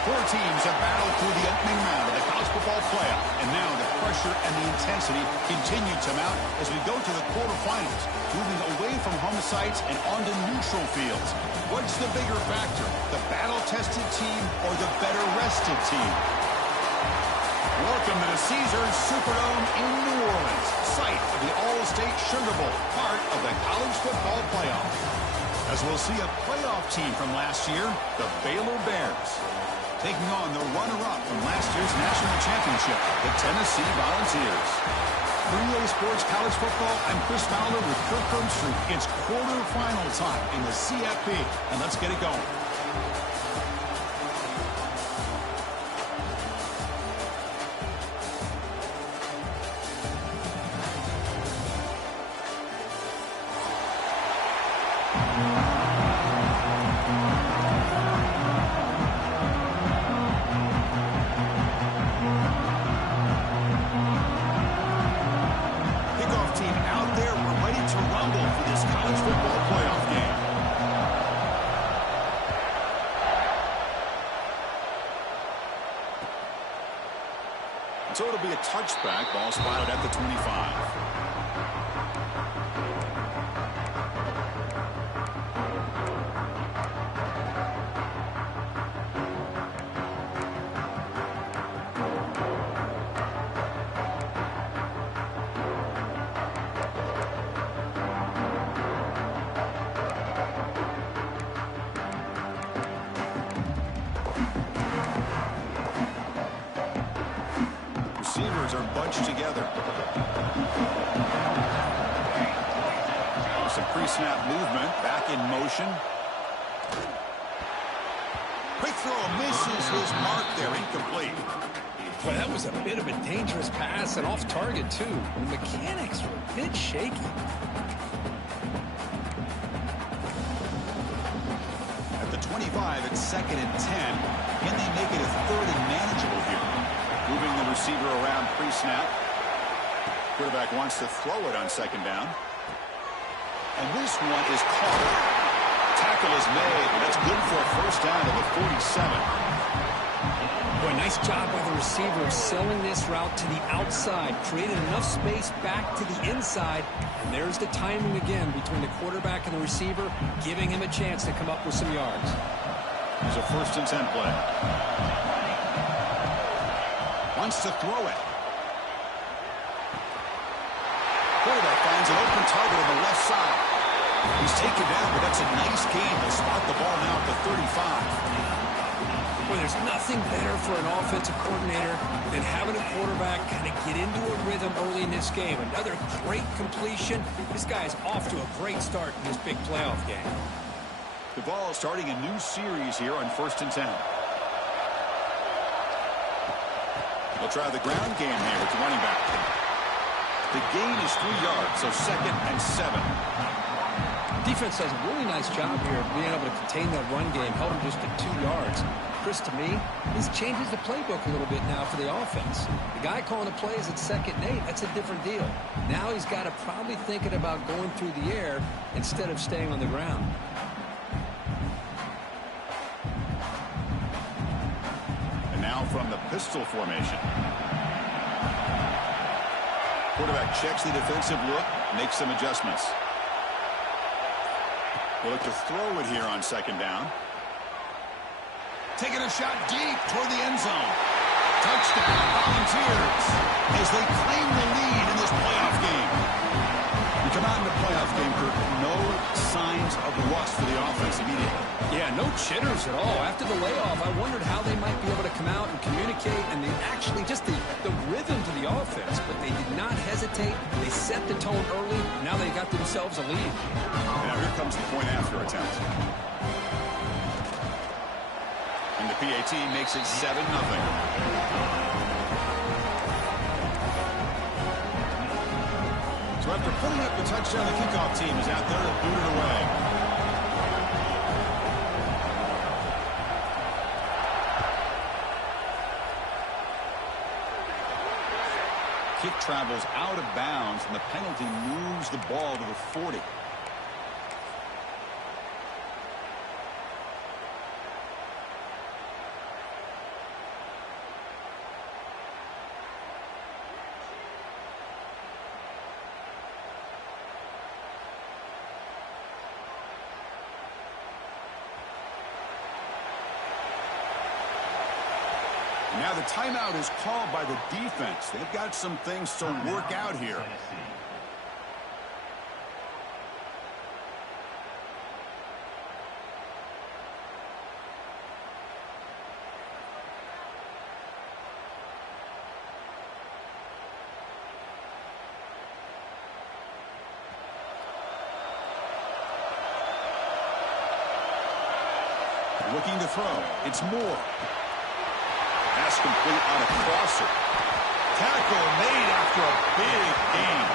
Four teams have battled through the opening round of the college football playoff, and now the pressure and the intensity continue to mount as we go to the quarterfinals, moving away from home sites and onto neutral fields. What's the bigger factor, the battle-tested team or the better-rested team? Welcome to the Caesars Superdome in New Orleans, site of the All-State Sugar Bowl, part of the college football playoff. As we'll see a playoff team from last year, the Baylor Bears, taking on the runner-up from last year's national championship, the Tennessee Volunteers. For EA Sports College Football, I'm Chris Fowler with Kirk Herbstreit. It's quarterfinal time in the CFP, and let's get it going. So it'll be a touchback, ball spotted at the 25. Receivers are bunched together. Some pre-snap movement, back in motion. Quick throw, misses his mark there, incomplete. Boy, that was a bit of a dangerous pass and off target, too. The mechanics were a bit shaky. At the 25, it's 2nd and 10. Can they make it a 3rd and manageable here? Moving the receiver around pre-snap. Quarterback wants to throw it on 2nd down. And this one is caught. Tackle is made, but that's good for a 1st down to the 47. Boy, nice job by the receiver of selling this route to the outside. Created enough space back to the inside. And there's the timing again between the quarterback and the receiver, giving him a chance to come up with some yards. Here's a 1st and 10 play. Wants to throw it. Quarterback finds an open target on the left side. He's taken down, but that's a nice gain. They'll spot the ball now at the 35. Well, there's nothing better for an offensive coordinator than having a quarterback kind of get into a rhythm early in this game. Another great completion. This guy is off to a great start in this big playoff game. The ball starting a new series here on 1st and 10. They'll try the ground game here with the running back. The gain is 3 yards, so 2nd and 7. Defense does a really nice job here of being able to contain that run game, held him just at 2 yards. Chris, to me, this changes the playbook a little bit now for the offense. The guy calling the plays at 2nd and 8, that's a different deal. Now he's got to probably thinking about going through the air instead of staying on the ground. Now from the pistol formation. Quarterback checks the defensive look, makes some adjustments. We'll look to throw it here on 2nd down. Taking a shot deep toward the end zone. Touchdown, Volunteers, as they claim the lead in this playoff game. We come out in the playoff game, Kirk. No signs of rust for the offense immediately. Yeah, no jitters at all. After the layoff, I wondered how they might be able to come out and communicate and actually just the rhythm to the offense. But they did not hesitate. They set the tone early. Now they got themselves a lead. Now here comes the point after attempt. And the PAT makes it 7-0. So after putting up the touchdown, the kickoff team is out there to boot it away. Kick travels out of bounds, and the penalty moves the ball to the 40. And now the timeout is called by the defense. They've got some things to work out here. Looking to throw. It's Moore. Pass complete on a crosser. Tackle made after a big gain.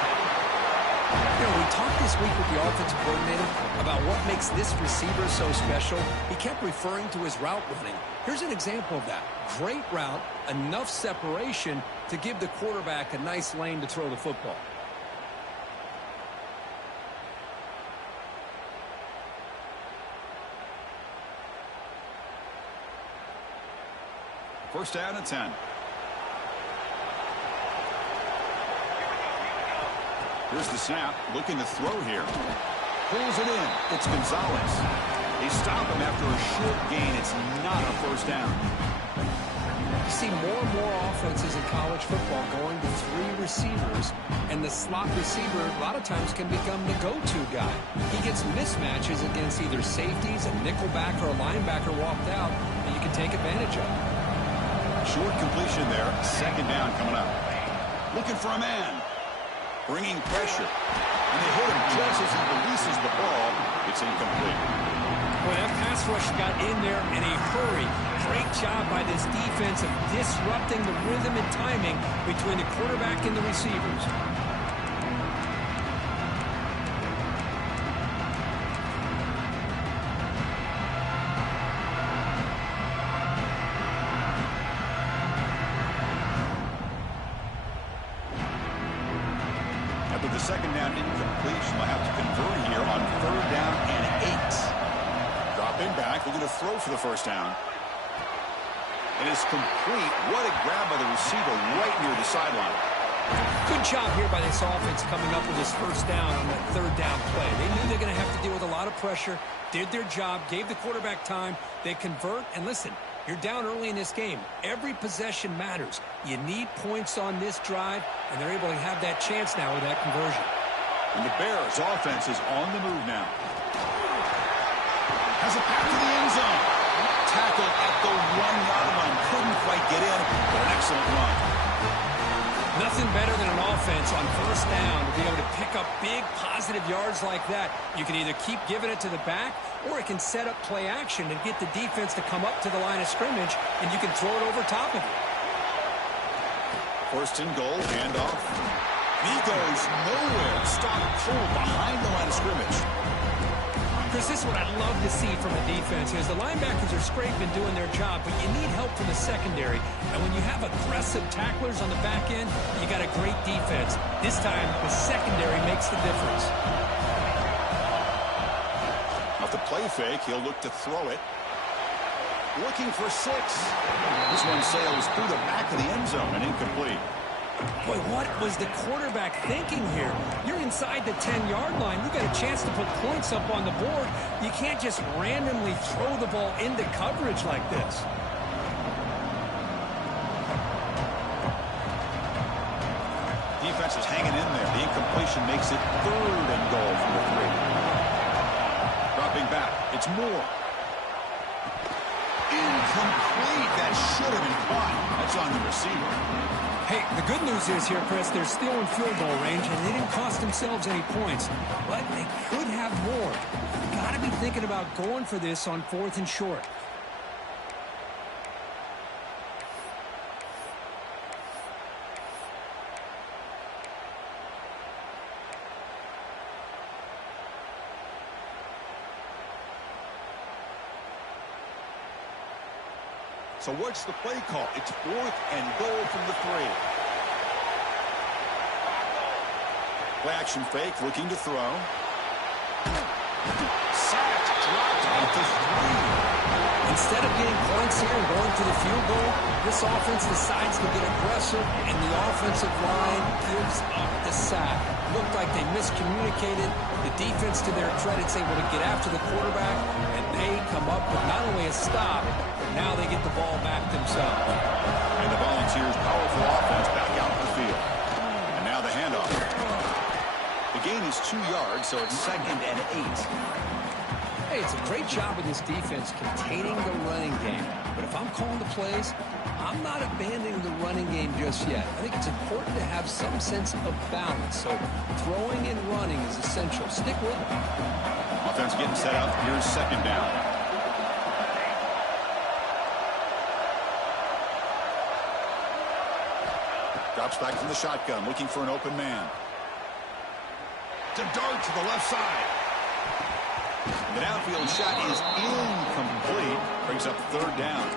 You know, we talked this week with the offensive coordinator about what makes this receiver so special. He kept referring to his route running. Here's an example of that. Great route, enough separation to give the quarterback a nice lane to throw the football. First down and 10. Here's the snap. Looking to throw here. Pulls it in. It's Gonzalez. They stop him after a short gain. It's not a first down. You see more and more offenses in college football going to 3 receivers, and the slot receiver a lot of times can become the go-to guy. He gets mismatches against either safeties, a nickelback, or a linebacker walked out, and you can take advantage of it. Short completion there. Second down coming up. Looking for a man. Bringing pressure. And they hit him just as he releases the ball. It's incomplete. Boy, that pass rush got in there in a hurry. Great job by this defense of disrupting the rhythm and timing between the quarterback and the receivers. After the second down incompletion, they'll have to convert here on third down and 8. Dropping back, looking to throw for the first down. And it's complete. What a grab by the receiver right near the sideline. Good job here by this offense coming up with this first down on that third down play. They knew they're going to have to deal with a lot of pressure, did their job, gave the quarterback time. They convert, and listen, you're down early in this game. Every possession matters. You need points on this drive, and they're able to have that chance now with that conversion. And the Bears' offense is on the move now. Has a pass to the end zone. Tackle at the 1-yard line. Couldn't quite get in, but an excellent run. Nothing better than an offense on first down to be able to pick up big positive yards like that. You can either keep giving it to the back, or it can set up play action and get the defense to come up to the line of scrimmage, and you can throw it over top of it. First and goal, handoff. He goes nowhere. Stop cold behind the line of scrimmage. Chris, this is what I'd love to see from a defense is the linebackers are scraping doing their job, but you need help from the secondary. And when you have aggressive tacklers on the back end, you got a great defense. This time, the secondary makes the difference. Off the play fake, he'll look to throw it. Looking for 6. This one sails through the back of the end zone and incomplete. Boy, what was the quarterback thinking here? You're inside the 10-yard line. You got a chance to put points up on the board. You can't just randomly throw the ball into coverage like this. Defense is hanging in there. The incompletion makes it third and goal from the 3. Dropping back. It's Moore. Incomplete. That should have been caught. That's on the receiver. Hey, the good news is here, Chris, they're still in field goal range, and they didn't cost themselves any points. But they could have more. You got to be thinking about going for this on 4th and short. So what's the play call? It's 4th and goal from the 3. Play action fake, looking to throw. Sacked, dropped at the 3. Instead of getting points here and going for the field goal, this offense decides to get aggressive, and the offensive line gives up the sack. Looked like they miscommunicated. The defense, to their credit, is able to get after the quarterback, and they come up with not only a stop, but now they get the ball back themselves. is 2 yards, so it's 2nd and 8. Hey, it's a great job of this defense containing the running game. But if I'm calling the plays, I'm not abandoning the running game just yet. I think it's important to have some sense of balance. So throwing and running is essential. Stick with it. Offense getting set up. Here's 2nd down. Drops back from the shotgun, looking for an open man. To dart to the left side. The downfield shot is incomplete. Brings up 3rd down.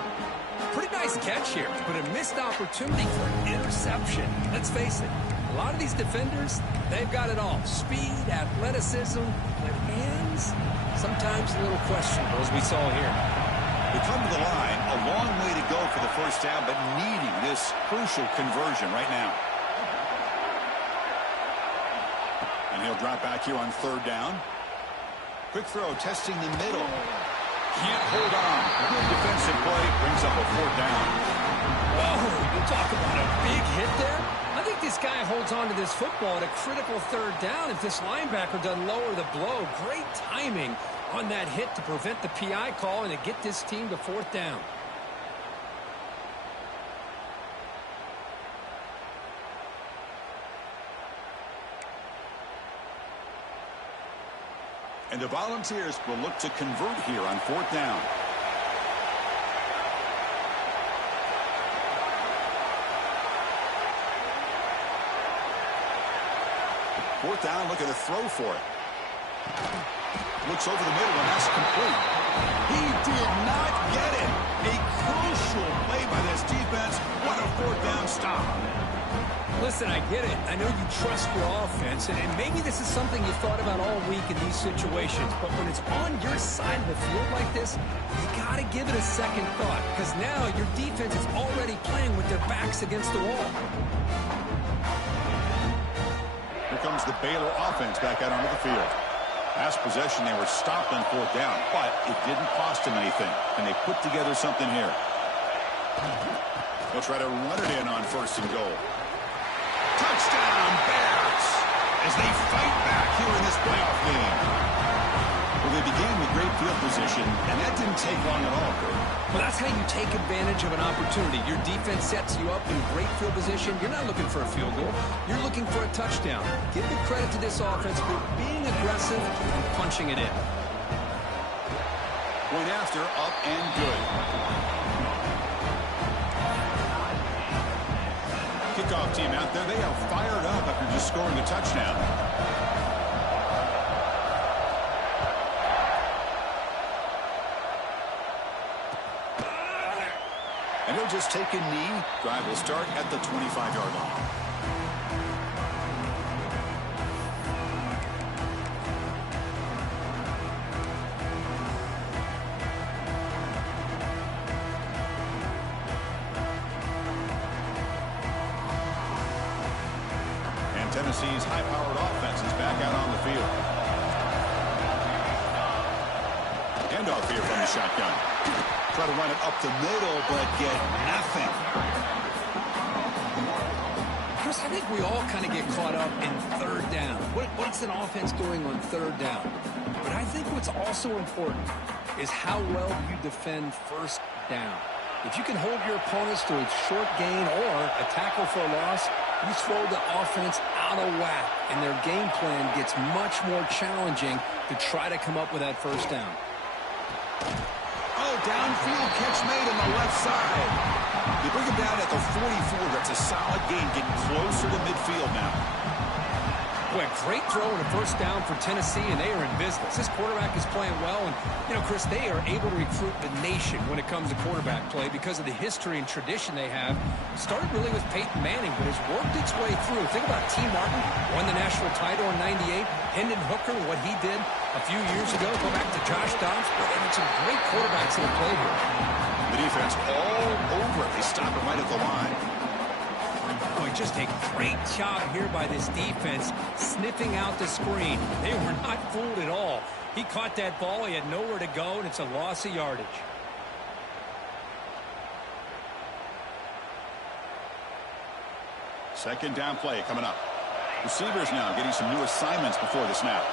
Pretty nice catch here, but a missed opportunity for an interception. Let's face it, a lot of these defenders, they've got it all. Speed, athleticism, but hands, sometimes a little questionable, as we saw here. We come to the line, a long way to go for the 1st down, but needing this crucial conversion right now. And he'll drop back here on 3rd down. Quick throw, testing the middle. Can't hold on. Good defensive play, brings up a 4th down. Whoa, you talk about a big hit there. I think this guy holds on to this football at a critical 3rd down if this linebacker doesn't lower the blow. Great timing on that hit to prevent the PI call and to get this team to 4th down. And the Volunteers will look to convert here on 4th down. Fourth down, looking to throw for it. Looks over the middle, and that's complete. He did not get it. A crucial play by this defense. What a 4th down stop. Listen, I get it. I know you trust your offense, and maybe this is something you thought about all week in these situations, but when it's on your side of the field like this, you got to give it a second thought, because now your defense is already playing with their backs against the wall. Here comes the Baylor offense back out onto the field. Last possession, they were stopped on 4th down, but it didn't cost them anything, and they put together something here. They'll try to run it in on 1st and goal. Touchdown, Bears, as they fight back here in this playoff game. Well, they began with great field position, and that didn't take long at all, Kurt. Well, that's how you take advantage of an opportunity. Your defense sets you up in great field position. You're not looking for a field goal. You're looking for a touchdown. Give the credit to this offense for being aggressive and punching it in. Point after, up and good. Kickoff team out there. They are fired up after just scoring a touchdown. And he'll just take a knee. Drive will start at the 25-yard line. Tennessee's high-powered offense is back out on the field. Handoff here from the shotgun. Try to run it up the middle, but get nothing. Chris, I think we all kind of get caught up in 3rd down. What's an offense doing on 3rd down? But I think what's also important is how well you defend 1st down. If you can hold your opponents to a short gain or a tackle for a loss, you throw the offense out of whack, and their game plan gets much more challenging to try to come up with that 1st down. Oh, downfield catch made on the left side. You bring him down at the 44. That's a solid gain, getting closer to midfield now. Boy, great throw and a 1st down for Tennessee, and they are in business. This quarterback is playing well, and, you know, Chris, they are able to recruit the nation when it comes to quarterback play because of the history and tradition they have. It started really with Peyton Manning, but has worked its way through. Think about T. Martin, won the national title in '98. Hendon Hooker, what he did a few years ago. Go back to Josh Dobbs. Boy, they've had some great quarterbacks that have played here. The defense all over it. They stop it right at the line. Boy, just a great job here by this defense, sniffing out the screen. They were not fooled at all. He caught that ball. He had nowhere to go, and it's a loss of yardage. Second down play coming up. Receivers now getting some new assignments before the snap.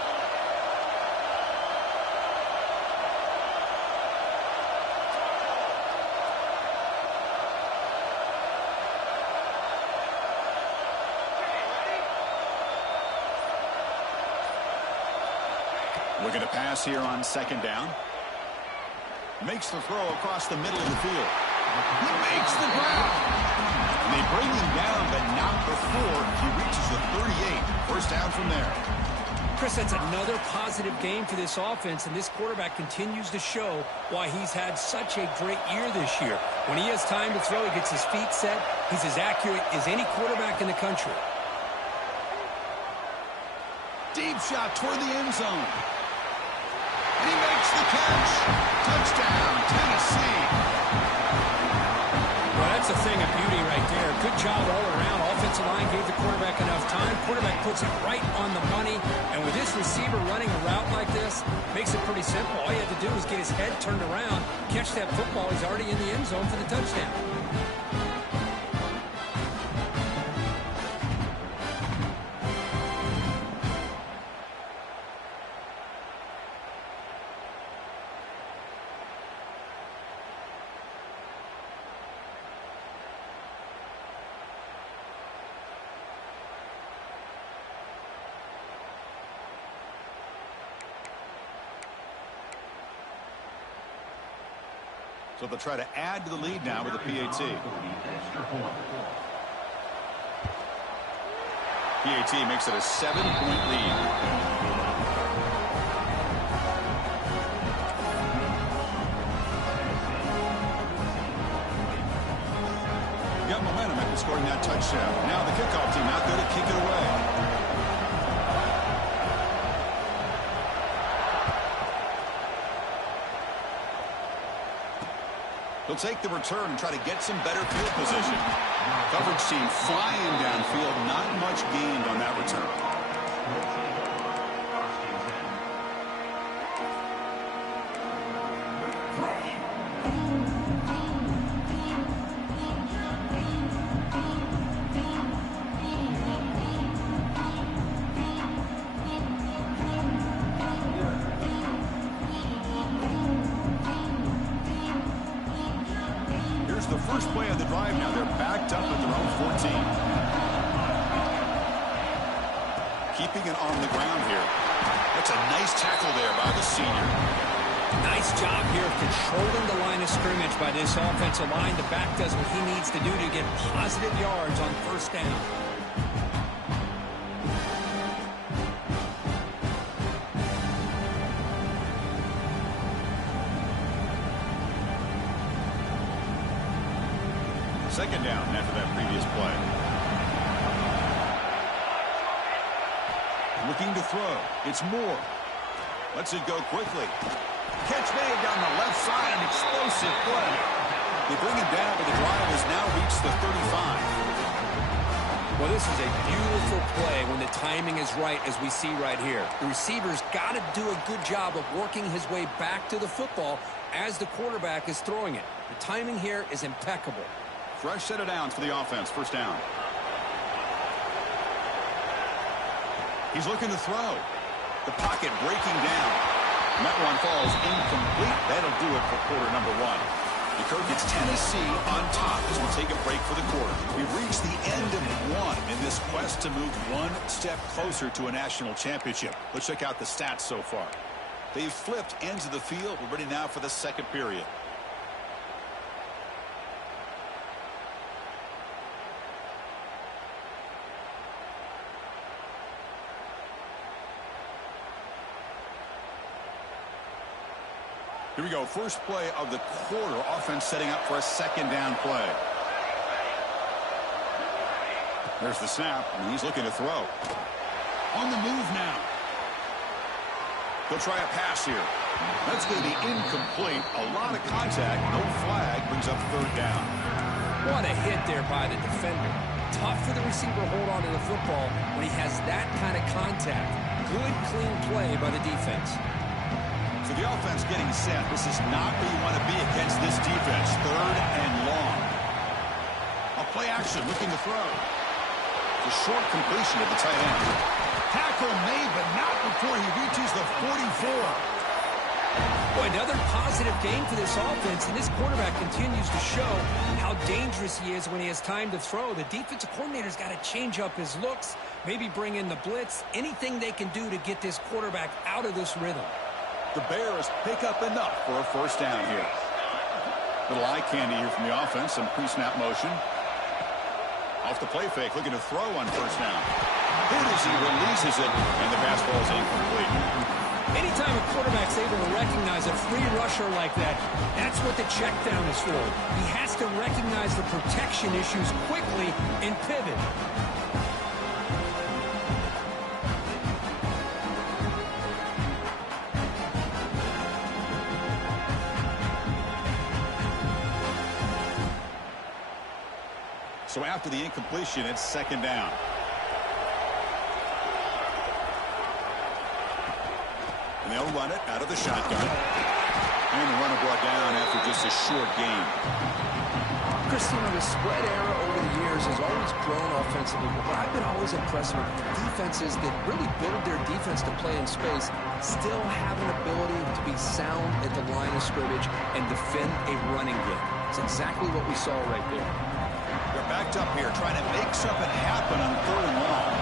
Looking to pass here on second down. Makes the throw across the middle of the field. He makes the grab. And they bring him down, but not before he reaches the 38. First down from there. Chris, that's another positive game for this offense, and this quarterback continues to show why he's had such a great year this year. When he has time to throw, he gets his feet set. He's as accurate as any quarterback in the country. Deep shot toward the end zone. And he makes the catch. Touchdown, Tennessee. Well, that's a thing of beauty right there. Good job all around. Offensive line gave the quarterback enough time. Quarterback puts it right on the money. And with this receiver running a route like this, makes it pretty simple. All you have to do is get his head turned around, catch that football. He's already in the end zone for the touchdown. So they'll try to add to the lead now with the PAT. PAT makes it a 7-point lead. Got momentum after scoring that touchdown. Now the kickoff team out there to kick it away. He'll take the return and try to get some better field position. Coverage team flying downfield. Not much gained on that return. The first play of the drive now. They're backed up at their own 14. Keeping it on the ground here. That's a nice tackle there by the senior. Nice job here of controlling the line of scrimmage by this offensive line. The back does what he needs to do to get positive yards on first down. Second down after that previous play. Looking to throw. It's Moore. Lets it go quickly. Catch made down the left side. An explosive play. They bring him down, but the drive has now reached the 35. Well, this is a beautiful play when the timing is right, as we see right here. The receiver's got to do a good job of working his way back to the football as the quarterback is throwing it. The timing here is impeccable. Fresh set of downs for the offense. First down. He's looking to throw. The pocket breaking down. And that one falls incomplete. That'll do it for quarter number one. The Kirk gets Tennessee on top as we take a break for the quarter. We've reached the end of one in this quest to move one step closer to a national championship. Let's check out the stats so far. They've flipped ends of the field. We're ready now for the second period. Here we go. First play of the quarter. Offense setting up for a second down play. There's the snap, and he's looking to throw. On the move now. He'll try a pass here. That's going to be incomplete. A lot of contact. No flag. Brings up third down. What a hit there by the defender. Tough for the receiver to hold on to the football when he has that kind of contact. Good, clean play by the defense. So the offense getting set. This is not where you want to be against this defense. Third and long. A play action, looking to throw. a short completion at the tight end. Tackle made, but not before he reaches the 44. Boy, another positive game for this offense, and this quarterback continues to show how dangerous he is when he has time to throw. The defensive coordinator's got to change up his looks, maybe bring in the blitz, anything they can do to get this quarterback out of this rhythm. The Bears pick up enough for a first down here. Little eye candy here from the offense, some pre-snap motion. Off the play fake, looking to throw on first down. Hit as he releases it, and the pass ball is incomplete. Anytime a quarterback's able to recognize a free rusher like that, that's what the check down is for. He has to recognize the protection issues quickly and pivot. So after the incompletion, it's second down. And they'll run it out of the shotgun. And the runner brought down after just a short gain. Christian, the spread era over the years has always grown offensively, but I've been always impressed with defenses that really build their defense to play in space, still have an ability to be sound at the line of scrimmage and defend a running game. It's exactly what we saw right there. They're backed up here, trying to make something happen on third and long.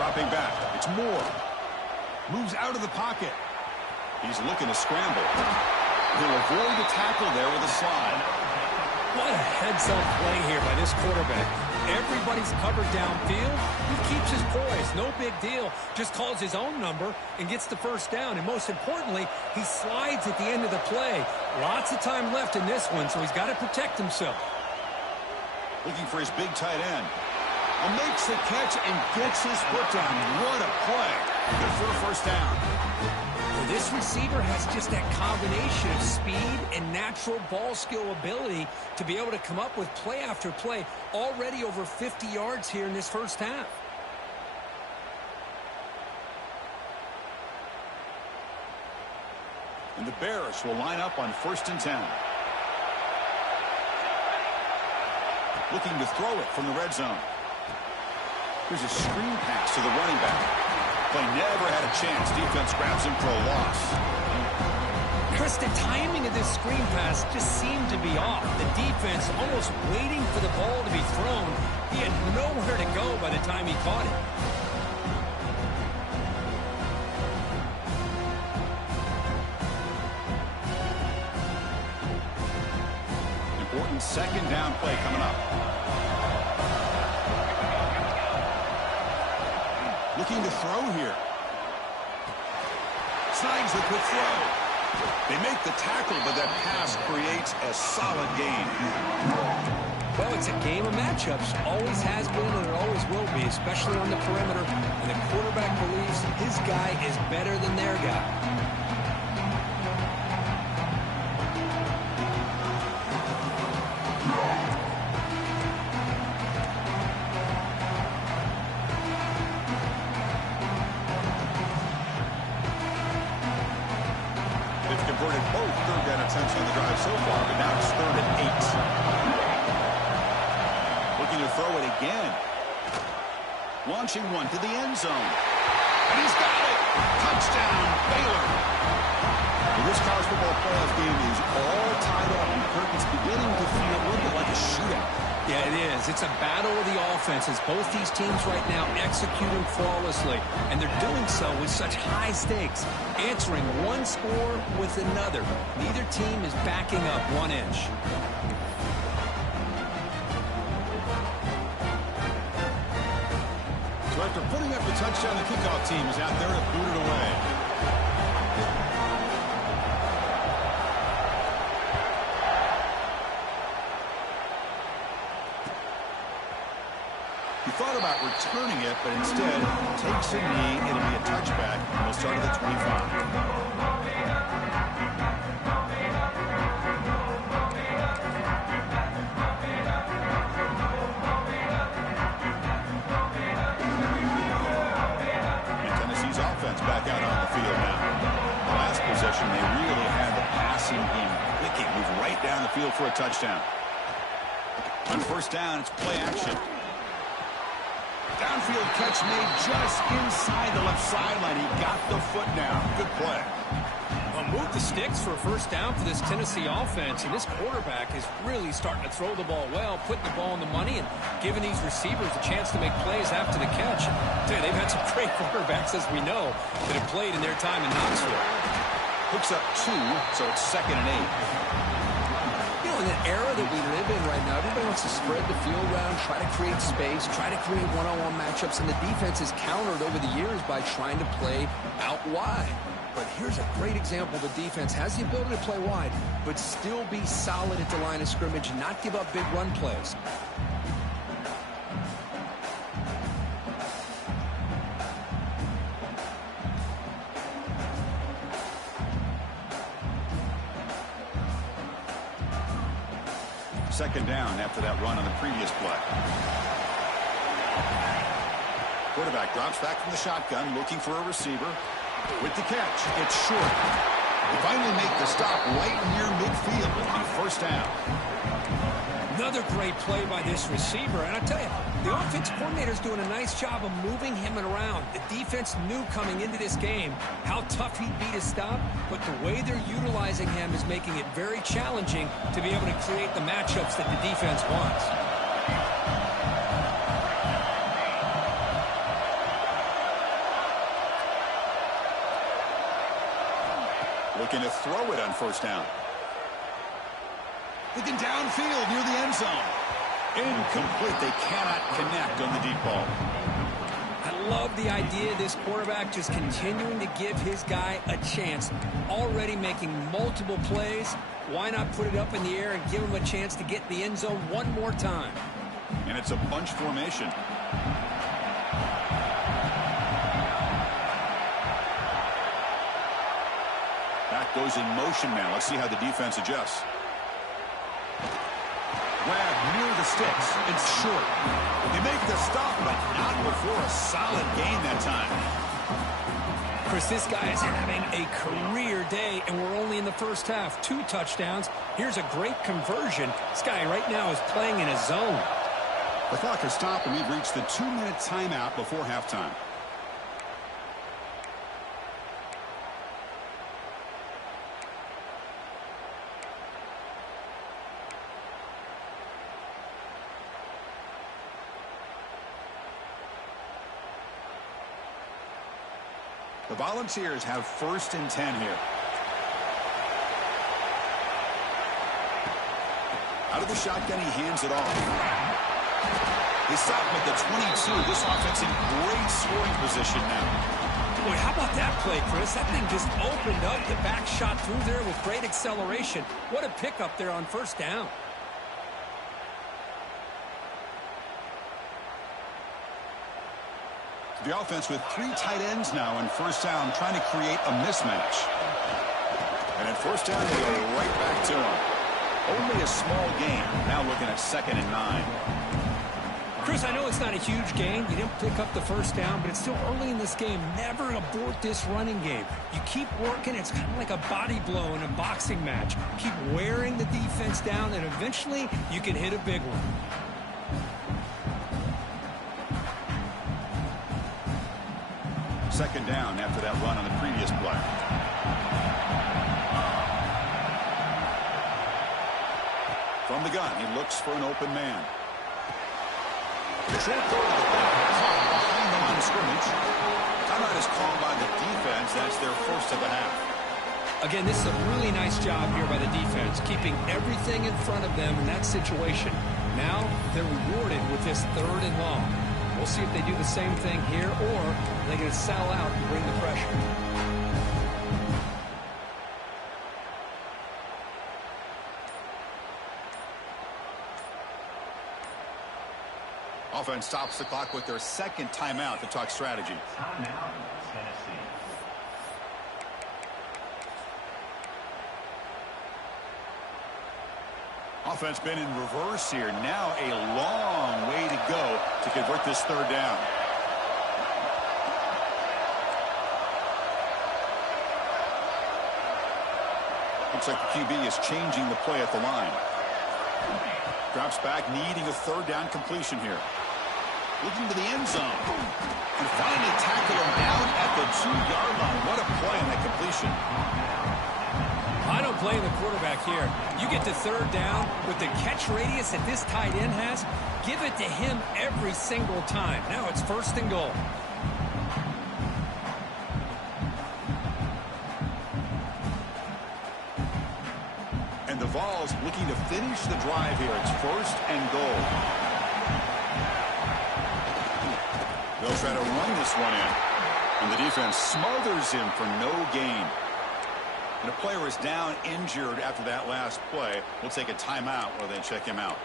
Dropping back. It's Moore. Moves out of the pocket. He's looking to scramble. He'll avoid the tackle there with a slide. What a heads-up play here by this quarterback. Everybody's covered downfield. He keeps his poise. No big deal. Just calls his own number and gets the first down. And most importantly, he slides at the end of the play. Lots of time left in this one, so he's got to protect himself. Looking for his big tight end. Makes the catch and gets his foot down. What a play. Good for a first down. This receiver has just that combination of speed and natural ball skill ability to be able to come up with play after play, already over 50 yards here in this first half. And the Bears will line up on 1st and 10. Looking to throw it from the red zone. Here's a screen pass to the running back. Play never had a chance. Defense grabs him for a loss. Chris, the timing of this screen pass just seemed to be off. The defense almost waiting for the ball to be thrown. He had nowhere to go by the time he caught it. Important second down play coming up. Looking to throw here. Slides the quick throw. They make the tackle, but that pass creates a solid gain. Well, it's a game of matchups. Always has been and it always will be, especially on the perimeter. And the quarterback believes his guy is better than their guy. Converted both third down attempts on the drive so far, but now it's 3rd and 8. Looking to throw it again. Launching one to the end zone. And he's got it. Touchdown, Baylor. Well, this college football playoff game is all tied up, and Kirk, it's beginning to feel a little bit like a shootout. Yeah, it is. It's a battle of the offenses. Both these teams right now executing flawlessly, and they're doing so with such high stakes, answering one score with another. Neither team is backing up 1 inch. So after putting up the touchdown, the kickoff team is out there to boot it away. He thought about returning it, but instead takes a knee. It'll be a touchback, and we'll start at the 25. And Tennessee's offense back out on the field now. The last possession, they really had the passing game clicking, move right down the field for a touchdown. On first down, it's play action. Downfield catch made just inside the left sideline. He got the foot down. Good play. Well, move the sticks for a first down for this Tennessee offense, and this quarterback is really starting to throw the ball well, putting the ball in the money, and giving these receivers a chance to make plays after the catch. I tell you, they've had some great quarterbacks, as we know, that have played in their time in Knoxville. Hooks up 2, so it's 2nd and 8. You know, in the era that we live in right now, everybody wants to spread the field around, try to create space, try to create one-on-one matchups, and the defense is countered over the years by trying to play out wide. But here's a great example. The defense has the ability to play wide, but still be solid at the line of scrimmage and not give up big run plays. Second down after that run on the previous play. Quarterback drops back from the shotgun, looking for a receiver. With the catch, it's short. They finally make the stop right near midfield. It'll be first down. Another great play by this receiver. And I tell you, the offensive coordinator's doing a nice job of moving him around. The defense knew coming into this game how tough he'd be to stop, but the way they're utilizing him is making it very challenging to be able to create the matchups that the defense wants. Looking to throw it on first down. Looking downfield near the end zone. Incomplete. They cannot connect on the deep ball. I love the idea of this quarterback just continuing to give his guy a chance. Already making multiple plays. Why not put it up in the air and give him a chance to get in the end zone one more time? And it's a bunch formation. Back goes in motion now. Let's see how the defense adjusts. Grab near the sticks. It's short. They make the stop, but not before a solid gain that time. Chris, this guy is having a career day, and we're only in the first half. 2 touchdowns. Here's a great conversion. This guy right now is playing in a zone. The clock has stopped, and we've reached the 2-minute timeout before halftime. The Volunteers have 1st and 10 here. Out of the shotgun, he hands it off. They stop him at the 22. This offense in great scoring position now. Boy, how about that play, Chris? That thing just opened up. The back shot through there with great acceleration. What a pickup there on first down. The offense with 3 tight ends now in first down, trying to create a mismatch. And at first down, they go right back to him. Only a small gain. Now looking at 2nd and 9. Chris, I know it's not a huge gain. You didn't pick up the first down, but it's still early in this game. Never abort this running game. You keep working. It's kind of like a body blow in a boxing match. Keep wearing the defense down, and eventually you can hit a big one. Second down after that run on the previous play. From the gun, he looks for an open man. Short throw to the back, caught behind the line of scrimmage. Timeout is called by the defense. That's their first of the half. Again, this is a really nice job here by the defense, keeping everything in front of them in that situation. Now they're rewarded with this 3rd and long. We'll see if they do the same thing here, or they're going to sell out and bring the pressure. Offense stops the clock with their 2nd timeout to talk strategy. Timeout, Tennessee. Offense been in reverse here. Now a long way to go to convert this 3rd down. Looks like the QB is changing the play at the line. Drops back, needing a 3rd down completion here. looking to the end zone. And finally tackle him down at the 2-yard line. What a play on that completion. I don't blame the quarterback here. You get to third down with the catch radius that this tight end has, give it to him every single time. Now it's 1st and goal. And the Vols looking to finish the drive here. It's 1st and goal. They'll try to run this one in. And the defense smothers him for no gain. And a player is down injured after that last play. We'll take a timeout while they check him out.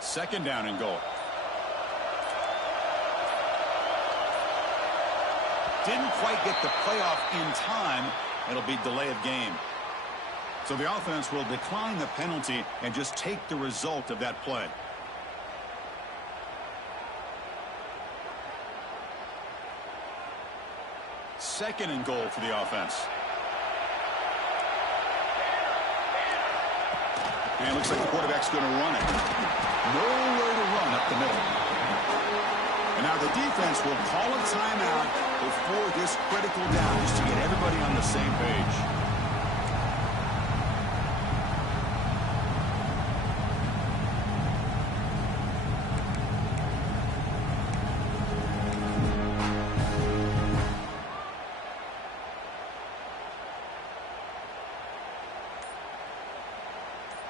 Second down and goal. Didn't quite get the playoff in time. It'll be delay of game. So the offense will decline the penalty and just take the result of that play. Second and goal for the offense. And it looks like the quarterback's going to run it. Nowhere to run up the middle. And now the defense will call a timeout before this critical down just to get everybody on the same page.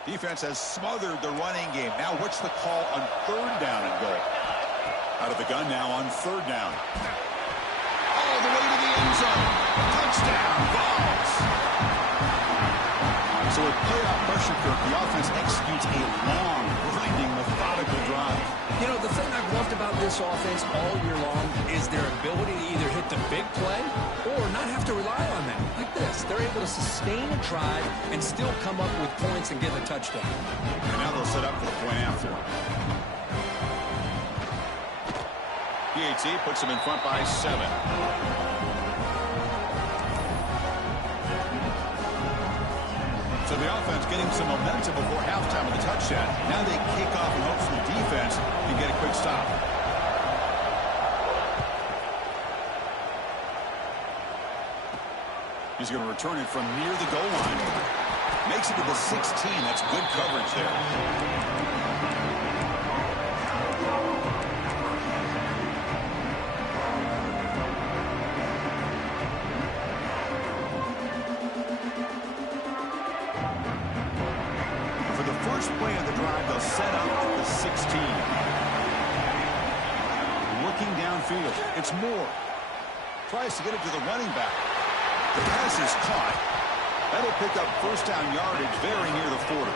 Defense has smothered the running game. Now what's the call on 3rd down and goal? Out of the gun now on 3rd down. All the way to the end zone. Touchdown, Vols. So with playoff pressure, Kirk, the offense executes a long, grinding, methodical drive. You know, the thing I've loved about this offense all year long is their ability to either hit the big play or not have to rely on that. Like this, they're able to sustain a drive and still come up with points and get a touchdown. And now they'll set up for the point after. PAT puts them in front by 7. So the offense getting some momentum before halftime with the touchdown. Now they kick off in hopes the defense can get a quick stop. He's going to return it from near the goal line. Makes it to the 16. That's good coverage there. First play of the drive, they'll set up at the 16. Looking downfield, it's Moore. Tries to get it to the running back. The pass is caught. That'll pick up 1st down yardage very near the 40.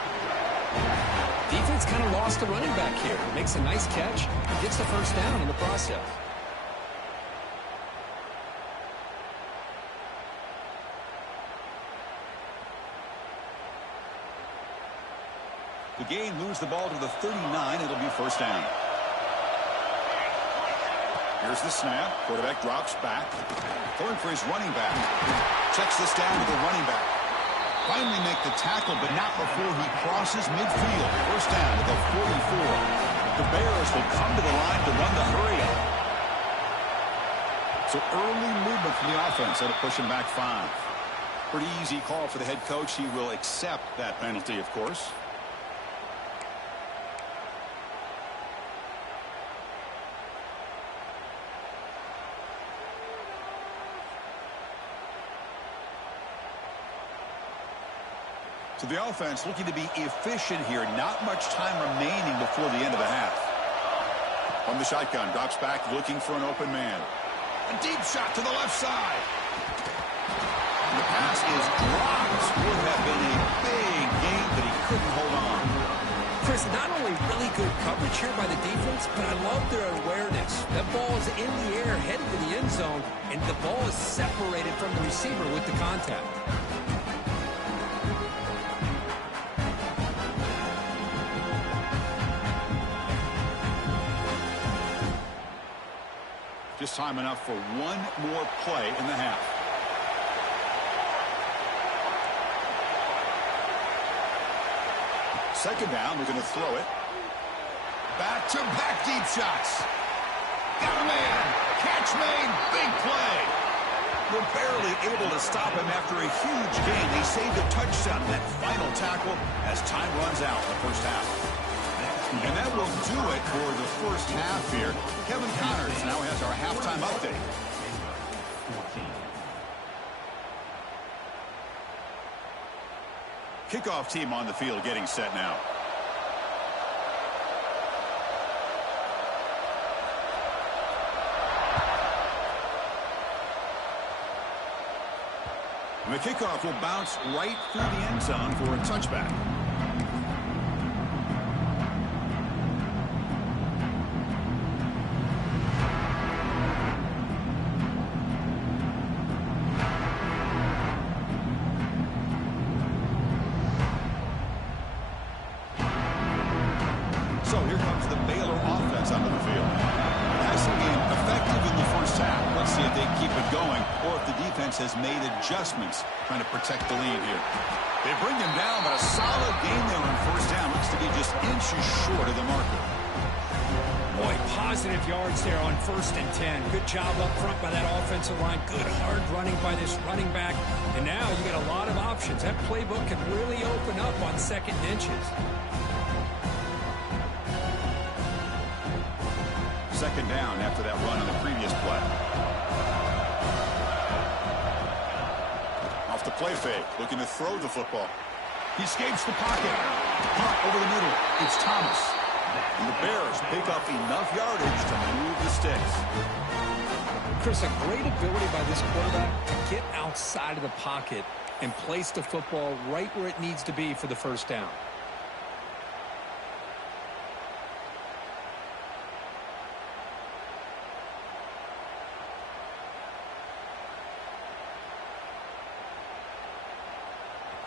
Defense kind of lost the running back here. Makes a nice catch and gets the 1st down in the process. The gain moves the ball to the 39. It'll be 1st down. Here's the snap. Quarterback drops back. Throwing for his running back. Checks this down to the running back. Finally make the tackle, but not before he crosses midfield. 1st down at the 44. The Bears will come to the line to run the hurry up. So early movement from the offense. That'll push him back 5. Pretty easy call for the head coach. He will accept that penalty, of course. So the offense looking to be efficient here. Not much time remaining before the end of the half. From the shotgun, drops back looking for an open man. A deep shot to the left side. And the pass is dropped. Would have been a big gain, but he couldn't hold on. Chris, not only really good coverage here by the defense, but I love their awareness. That ball is in the air, headed to the end zone, and the ball is separated from the receiver with the contact. Just time enough for one more play in the half. Second down, we're going to throw it. Back-to-back deep shots. Got a man. Catch made. Big play. We're barely able to stop him after a huge gain. They saved a touchdown in that final tackle as time runs out in the first half. And that will do it for the first half here. Kevin Connors now has our halftime update. Kickoff team on the field getting set now. And the kickoff will bounce right through the end zone for a touchback. So here comes the Baylor offense onto the field. Passing game effective in the first half. Let's see if they keep it going or if the defense has made adjustments trying to protect the lead here. They bring him down, but a solid game there on first down. Looks to be just inches short of the marker. Boy, positive yards there on 1st and 10. Good job up front by that offensive line. Good hard running by this running back. And now you got a lot of options. That playbook can really open up on 2nd and inches. Second down after that run on the previous play. Off the play fake, looking to throw the football. He escapes the pocket. Punt over the middle. It's Thomas. And the Bears pick up enough yardage to move the sticks. Chris, a great ability by this quarterback to get outside of the pocket and place the football right where it needs to be for the first down.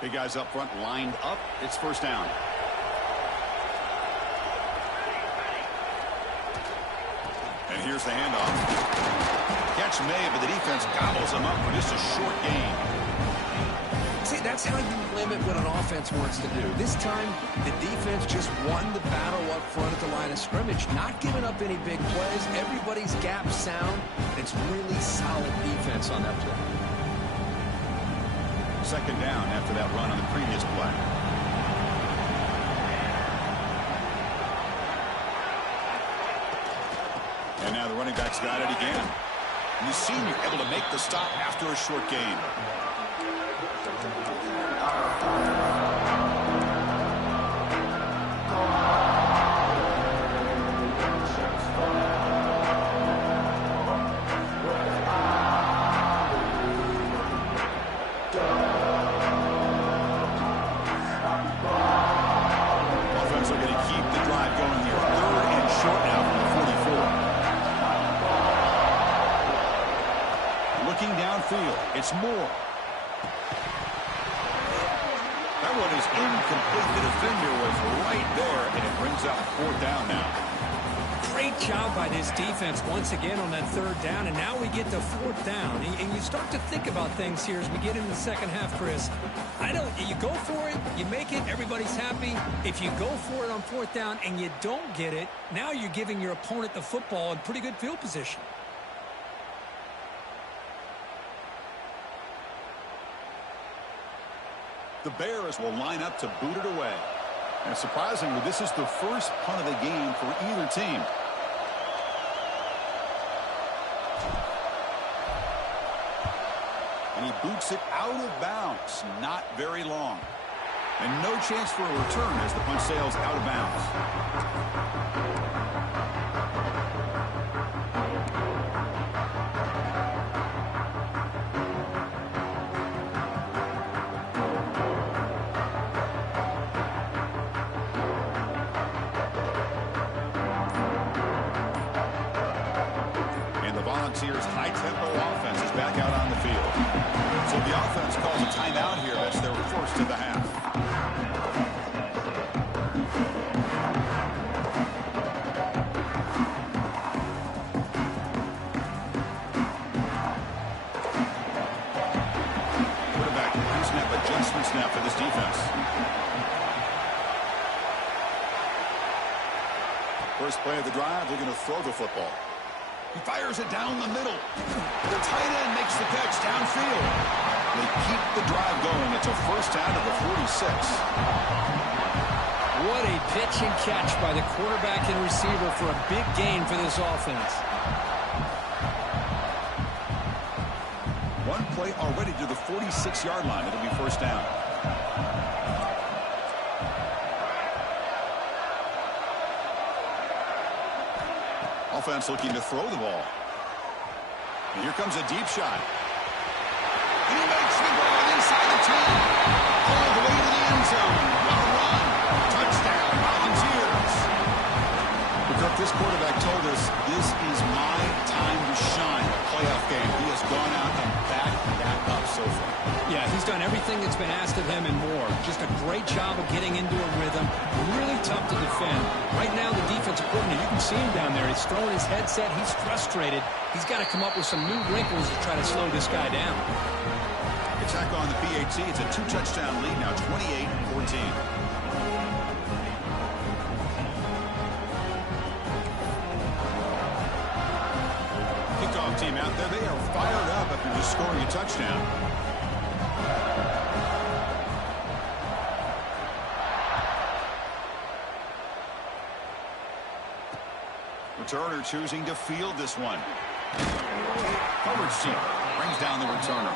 Big guys up front lined up. It's first down. And here's the handoff. Catch made, but the defense gobbles him up for just a short gain. See, that's how you limit what an offense wants to do. This time, the defense just won the battle up front at the line of scrimmage, not giving up any big plays. Everybody's gap sound. It's really solid defense on that play. Second down after that run on the previous play. And now the running back's got it again. And the senior able to make the stop after a short gain. It's Moore. That one is incomplete. The defender was right there, and it brings up 4th down now. Great job by this defense once again on that 3rd down, and now we get to 4th down. And you start to think about things here as we get into the second half, Chris. You go for it, you make it, everybody's happy. If you go for it on 4th down and you don't get it, now you're giving your opponent the football in pretty good field position. The Bears will line up to boot it away. And surprisingly, this is the first punt of the game for either team. And he boots it out of bounds. Not very long. And no chance for a return as the punt sails out of bounds. Volunteers' high-tempo offense is back out on the field. So the offense calls a timeout here. That's their first of the half. First play of the drive, they're going to throw the football. He fires it down the middle. The tight end makes the catch downfield. They keep the drive going. It's a first down to the 46. What a pitch and catch by the quarterback and receiver for a big gain for this offense. One play already to the 46-yard line. It'll be first down. Offense looking to throw the ball. And here comes a deep shot. And he makes the ball inside the 10. All the way to the end zone. What a run. Touchdown, Volunteers. Because this quarterback told us this is my time to shine. A playoff game. He has gone out and backed that up so far. Yeah, he's done everything that's been asked of him and more. Just a great job of getting into a rhythm. Really tough to defend. Right now, the defensive coordinator, you can see him down there. He's throwing his headset. He's frustrated. He's got to come up with some new wrinkles to try to slow this guy down. Attack on the PAT. It's a 2-touchdown lead now, 28-14. Kickoff team out there. They are fired up after just scoring a touchdown. Returner choosing to field this one. Coverage team brings down the returner.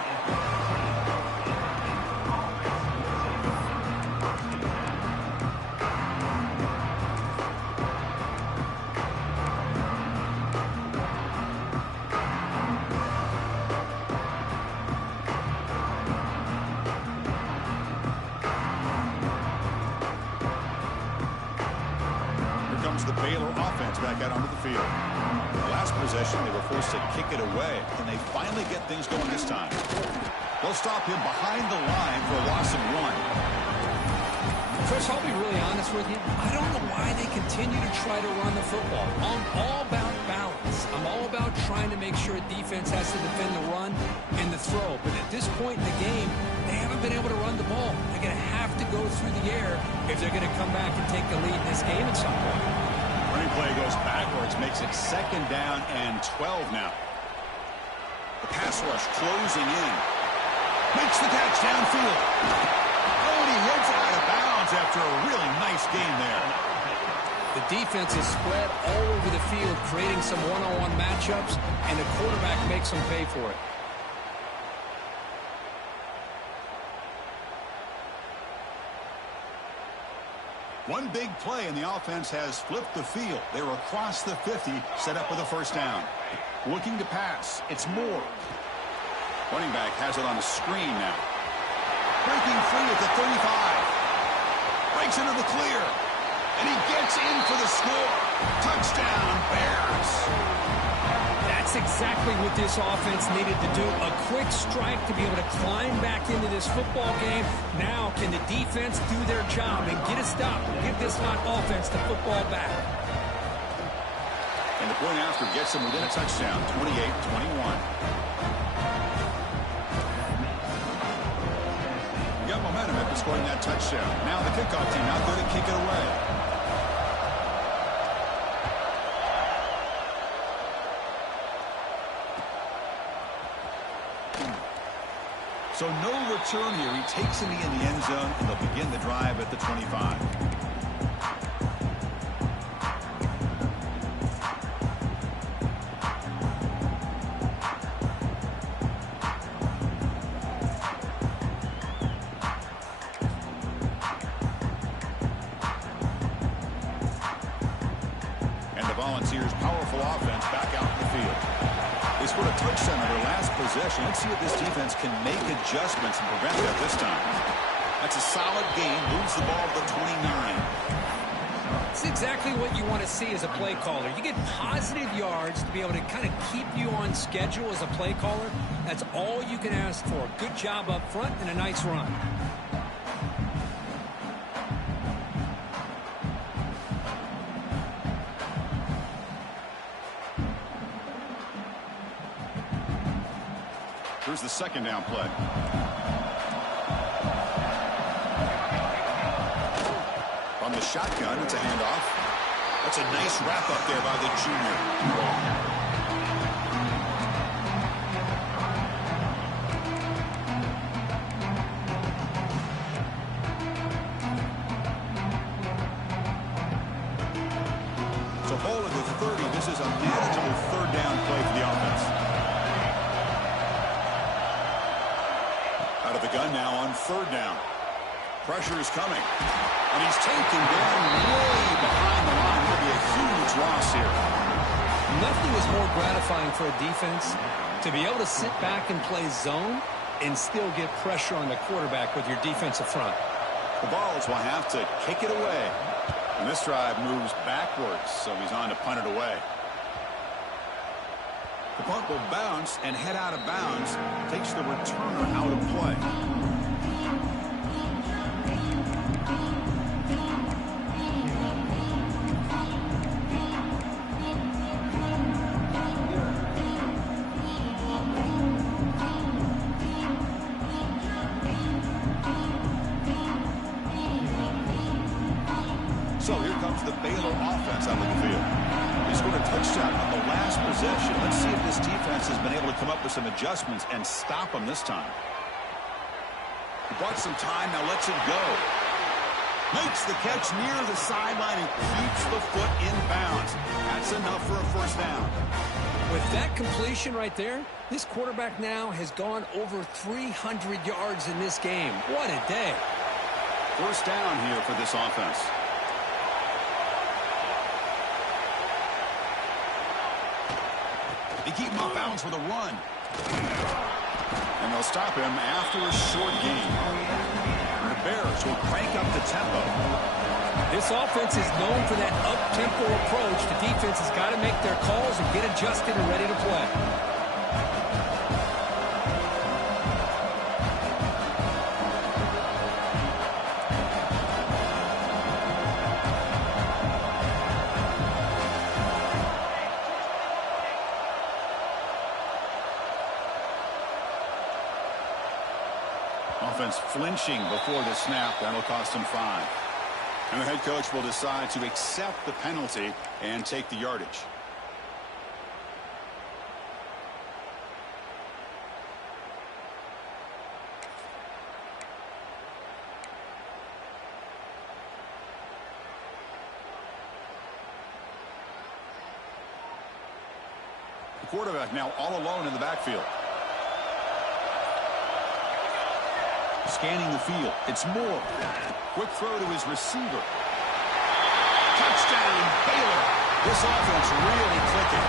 Back out onto the field. The last possession, they were forced to kick it away. Can they finally get things going this time? They'll stop him behind the line for a loss of 1. Chris, I'll be really honest with you. I don't know why they continue to try to run the football. I'm all about balance. I'm all about trying to make sure a defense has to defend the run and the throw. But at this point in the game, they haven't been able to run the ball. They're going to have to go through the air if they're going to come back and take the lead in this game at some point. Running play goes backwards, makes it second down and 12 now. The pass rush closing in. Makes the catch downfield. Oh, and he heads out of bounds after a really nice game there. The defense is spread all over the field, creating some one-on-one matchups, and the quarterback makes them pay for it. One big play, and the offense has flipped the field. They're across the 50, set up with a first down. Looking to pass. It's Moore. Running back has it on a screen now. Breaking free at the 35. Breaks into the clear. And he gets in for the score. Touchdown, Bears. That's exactly what this offense needed to do. A quick strike to be able to climb back into this football game. Now, can the defense do their job and get a stop? Give this hot offense the football back. And the point after gets him within a touchdown, 28-21. We got momentum after scoring that touchdown. Now the kickoff team out there to kick it away. So no return here. He takes him in the end zone, and they'll begin the drive at the 25. And the Volunteers' powerful offense back out in the field. They scored a touchdown on their last possession. Let's see if this defense can make adjustments and prevent that this time. That's a solid game. Moves the ball to the 29. It's exactly what you want to see as a play caller. You get positive yards to be able to kind of keep you on schedule as a play caller. That's all you can ask for. Good job up front and a nice run. Here's the second down play. From the shotgun, it's a handoff. That's a nice wrap up there by the junior. So ball at the 30. This is a manageable third down play for the offense. Out of the gun now on third down. Pressure is coming. And he's taken down way behind the line. It'll be a huge loss here. Nothing is more gratifying for a defense to be able to sit back and play zone and still get pressure on the quarterback with your defensive front. The Vols will have to kick it away. And this drive moves backwards, so he's on to punt it away. The punt will bounce and head out of bounds. Takes the returner out of play. So here comes the Baylor offense out of the field. He scored a touchdown on the last possession. Let's see if this defense has been able to come up with some adjustments and stop them this time. He bought some time, now lets it go. Makes the catch near the sideline and keeps the foot in bounds. That's enough for a first down. With that completion right there, this quarterback now has gone over 300 yards in this game. What a day. First down here for this offense. They keep him off bounds with a run. And they'll stop him after a short gain. The Bears will crank up the tempo. This offense is known for that up-tempo approach. The defense has got to make their calls and get adjusted and ready to play. Offense flinching before the snap. That'll cost him 5. And the head coach will decide to accept the penalty and take the yardage. The quarterback now all alone in the backfield. Scanning the field. It's Moore. Quick throw to his receiver. Touchdown, Baylor. This offense really clicking.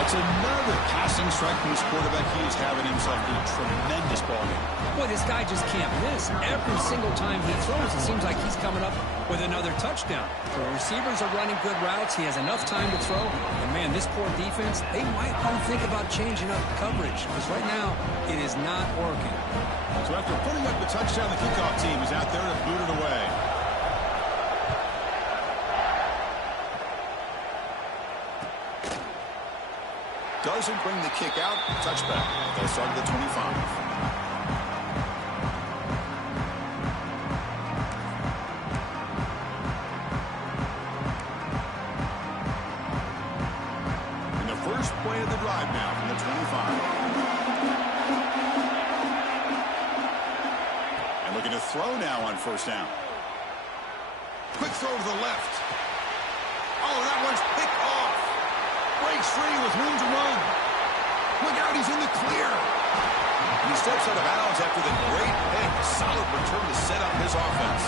That's another passing strike from his quarterback. He is having himself a tremendous ballgame. Boy, this guy just can't miss. Every single time he throws, it seems like he's coming up with another touchdown. The receivers are running good routes. He has enough time to throw. And, man, this poor defense, they might want to think about changing up coverage because right now it is not working. So after putting up the touchdown, the kickoff team is out there to boot it away. Doesn't bring the kick out. Touchback. They'll start at the 25. And the first play of the drive now from the 25. Looking to throw now on first down. Quick throw to the left. Oh, that one's picked off. Breaks free with room to run. Look out, he's in the clear. And he steps out of bounds after the great pick. Solid return to set up his offense.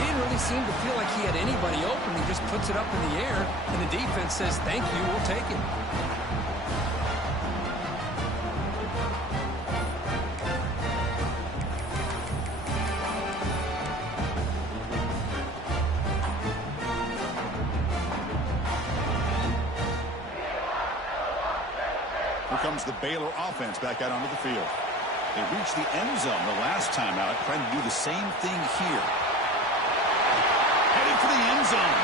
He didn't really seem to feel like he had anybody open. He just puts it up in the air, and the defense says, thank you, we'll take it. Comes the Baylor offense back out onto the field. They reached the end zone the last time out, trying to do the same thing here. Heading for the end zone.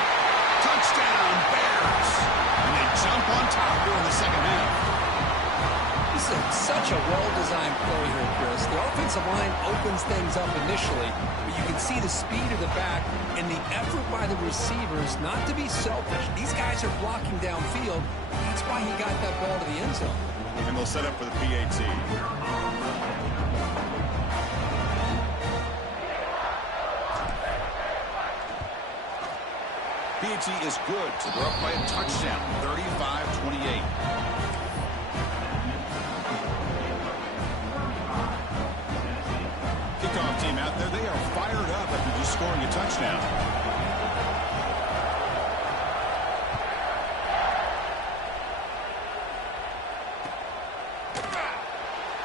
Touchdown, Bears. And they jump on top here in the second half. This is such a well-designed play here, Chris. The offensive line opens things up initially, but you can see the speed of the back and the effort by the receivers not to be selfish. These guys are blocking downfield. That's why he got that ball to the end zone. And they'll set up for the PAT. PAT is good, so they're up by a touchdown, 35-28. Kickoff team out there, they are fired up after just scoring a touchdown.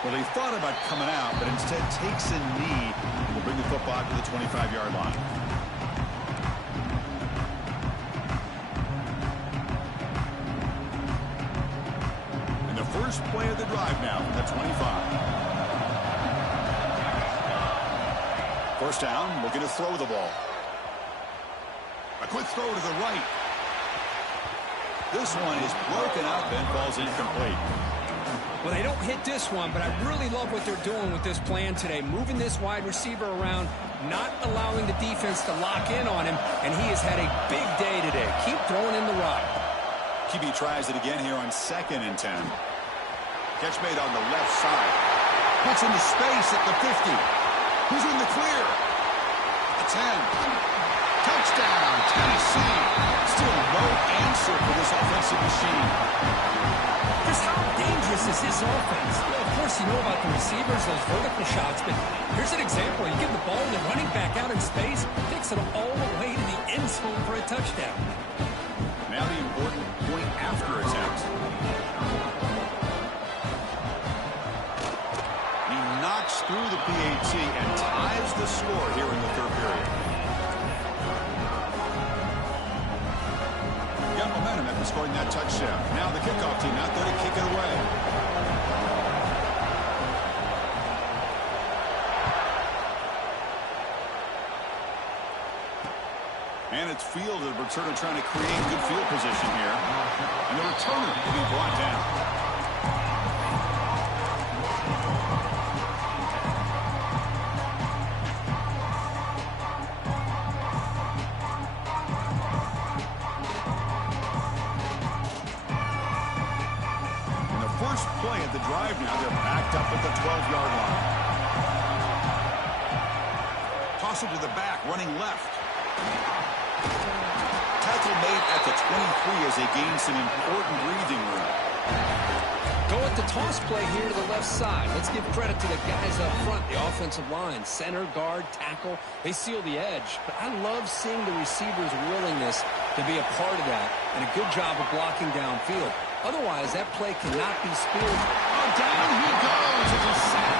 Well, he thought about coming out, but instead takes a knee and will bring the football to the 25-yard line. And the first play of the drive now from the 25. First down, looking to throw the ball. A quick throw to the right. This one is broken up and falls incomplete. Well, they don't hit this one, but I really love what they're doing with this plan today. Moving this wide receiver around, not allowing the defense to lock in on him, and he has had a big day today. Keep throwing in the rock. QB tries it again here on 2nd and 10. Catch made on the left side. Puts into space at the 50. Who's in the clear? The 10. Touchdown, Tennessee. Still no answer for this offensive machine. Chris, how dangerous is this offense? Well, of course, you know about the receivers, those vertical shots, but here's an example. You give the ball to the running back out in space, takes it all the way to the end zone for a touchdown. Now the important point after attempt. He knocks through the PAT and ties the score here in the third period. Got momentum after scoring that touchdown. Now the kickoff team out there to kick it away. And it's fielded. The returner trying to create good field position here. And the returner will be brought down. Play at the drive now. They're backed up at the 12-yard line. Toss it to the back, running left. Tackle made at the 23 as they gain some important breathing room. Go at the toss play here to the left side. Let's give credit to the guys up front, the offensive line, center, guard, tackle. They seal the edge. But I love seeing the receiver's willingness to be a part of that and a good job of blocking downfield. Otherwise, that play cannot be speared. Oh, down he goes. It's a sack.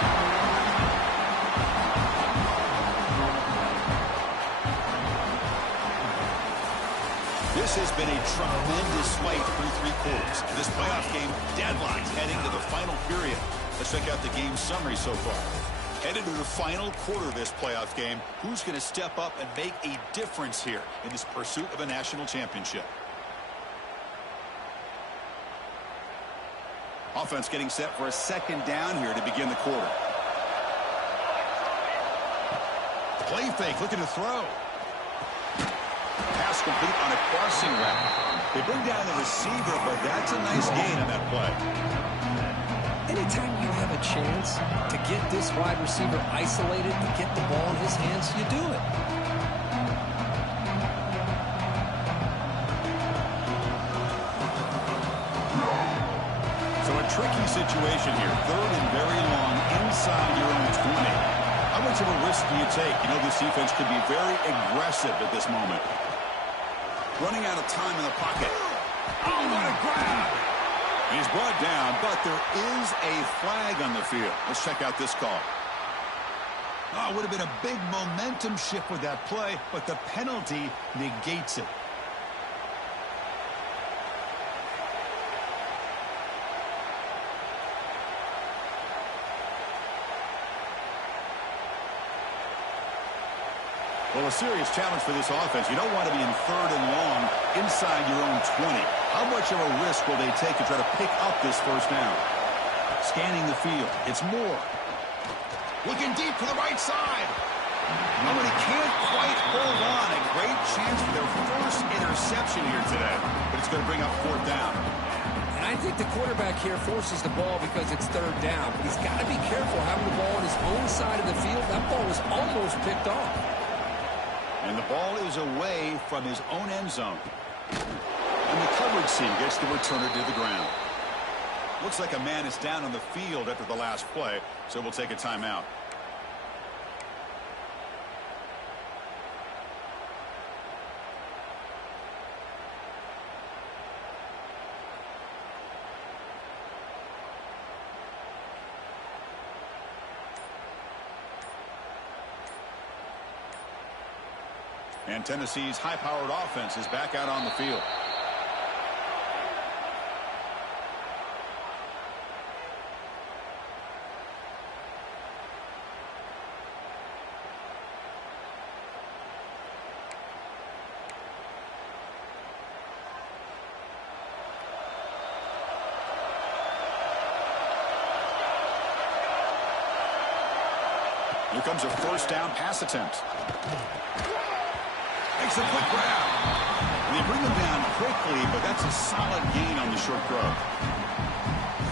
This has been a tremendous fight through 3 quarters. This playoff game deadlocked heading to the final period. Let's check out the game summary so far. Headed to the final quarter of this playoff game, who's going to step up and make a difference here in this pursuit of a national championship? Offense getting set for a 2nd down here to begin the quarter. Play fake, looking to throw. Pass complete on a crossing route. They bring down the receiver, but that's a nice gain on that play. Anytime you have a chance to get this wide receiver isolated, to get the ball in his hands, you do it. Tricky situation here. 3rd and very long inside your own 20. How much of a risk do you take? You know, this defense could be very aggressive at this moment. Running out of time in the pocket. Oh, what a grab! He's brought down, but there is a flag on the field. Let's check out this call. Oh, it would have been a big momentum shift with that play, but the penalty negates it. Well, a serious challenge for this offense. You don't want to be in 3rd and long inside your own 20. How much of a risk will they take to try to pick up this first down? Scanning the field. It's Moore. Looking deep to the right side. Oh, but he can't quite hold on. A great chance for their interception here today, but it's going to bring up fourth down. And I think the quarterback here forces the ball because it's third down. But he's got to be careful having the ball on his own side of the field. That ball was almost picked off. And the ball is away from his own end zone. And the coverage team gets the returner to the ground. Looks like a man is down on the field after the last play, so we'll take a timeout. And Tennessee's high-powered offense is back out on the field. Here comes a first down pass attempt. Makes a quick grab. They bring him down quickly, but that's a solid gain on the short throw.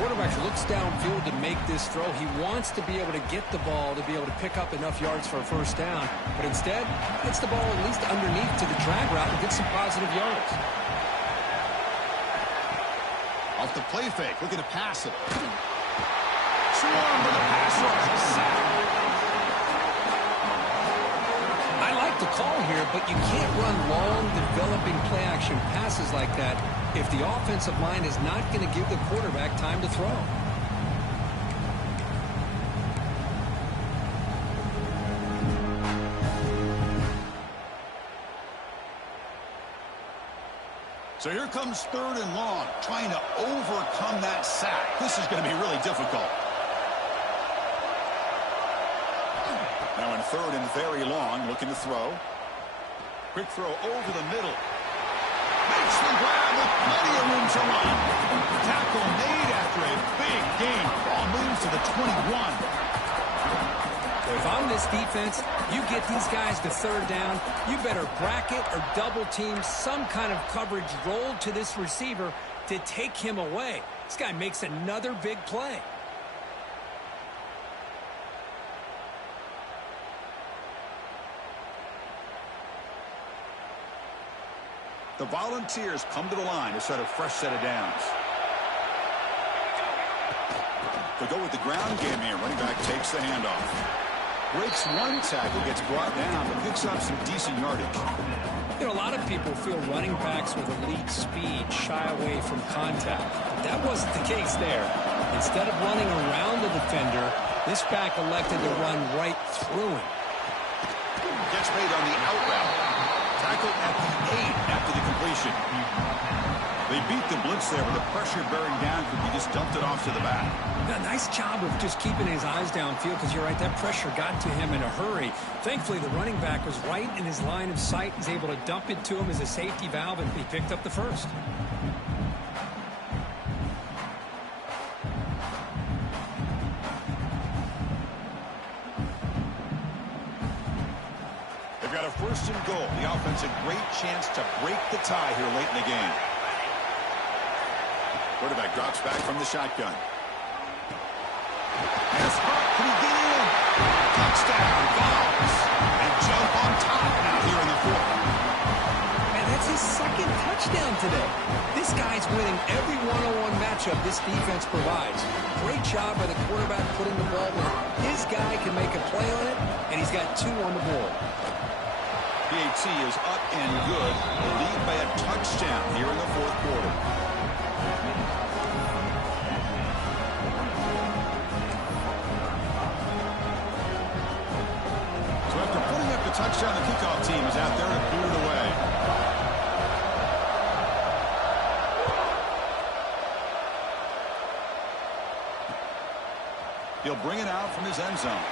Quarterback looks downfield to make this throw. He wants to be able to get the ball to be able to pick up enough yards for a first down, but instead gets the ball at least underneath to the drag route and gets some positive yards. Off the play fake, looking to pass it. Swarm with a pass rush, a sack. The call here, but you can't run long, developing play-action passes like that if the offensive line is not going to give the quarterback time to throw. So here comes third and long, trying to overcome that sack. This is going to be really difficult. Now in third and very long, looking to throw. Quick throw over the middle. Makes the grab with plenty of room to run. Tackle made after a big gain. Ball moves to the 21. If I'm this defense, you get these guys to third down, you better bracket or double team some kind of coverage rolled to this receiver to take him away. This guy makes another big play. The Volunteers come to the line to set a fresh set of downs. They'll go with the ground game here. Running back takes the handoff. Breaks one tackle, gets brought down, but picks up some decent yardage. You know, a lot of people feel running backs with elite speed shy away from contact. But that wasn't the case there. Instead of running around the defender, this back elected to run right through him. Gets made on the out route. Tackled at the 8 after the completion. They beat the blitz there, but the pressure bearing down could be just dumped it off to the back. Yeah, nice job of just keeping his eyes downfield because you're right, that pressure got to him in a hurry. Thankfully, the running back was right in his line of sight. He's able to dump it to him as a safety valve, and he picked up the first. Got a first and goal. The offense a great chance to break the tie here late in the game. Quarterback drops back from the shotgun. Pass back. Can he get in? Touchdown. Balls. And jump on top now here in the fourth. Man, that's his second touchdown today. This guy's winning every one-on-one matchup this defense provides. Great job by the quarterback putting the ball where his guy can make a play on it, and he's got 2 on the board. PAT is up and good. The lead by a touchdown here in the fourth quarter. So after putting up the touchdown, the kickoff team is out there to boot it away. He'll bring it out from his end zone.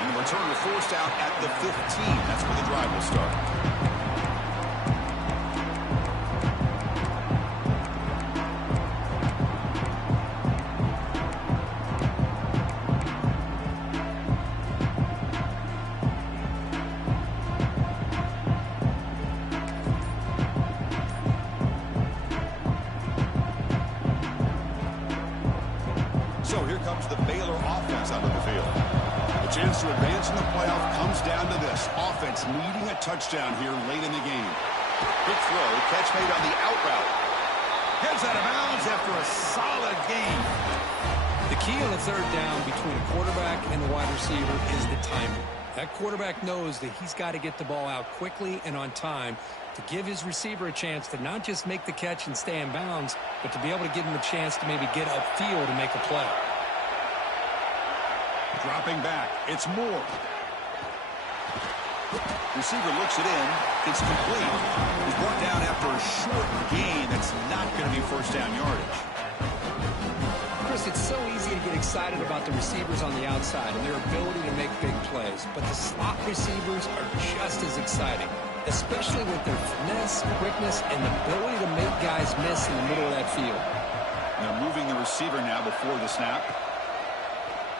And the returner forced out at the 15. That's where the drive will start. chance to advance in the playoff comes down to this. Offense needing a touchdown here late in the game. Quick throw, catch made on the out route. Heads out of bounds after a solid gain. The key on a third down between a quarterback and the wide receiver is the timing. That quarterback knows that he's got to get the ball out quickly and on time to give his receiver a chance to not just make the catch and stay in bounds, but to be able to give him a chance to maybe get upfield and make a play. Dropping back, it's Moore. Receiver looks it in. It's complete. He's brought down after a short gain. That's not going to be first down yardage. Chris, it's so easy to get excited about the receivers on the outside and their ability to make big plays, but the slot receivers are just as exciting, especially with their finesse, quickness, and the ability to make guys miss in the middle of that field. Now moving the receiver now before the snap.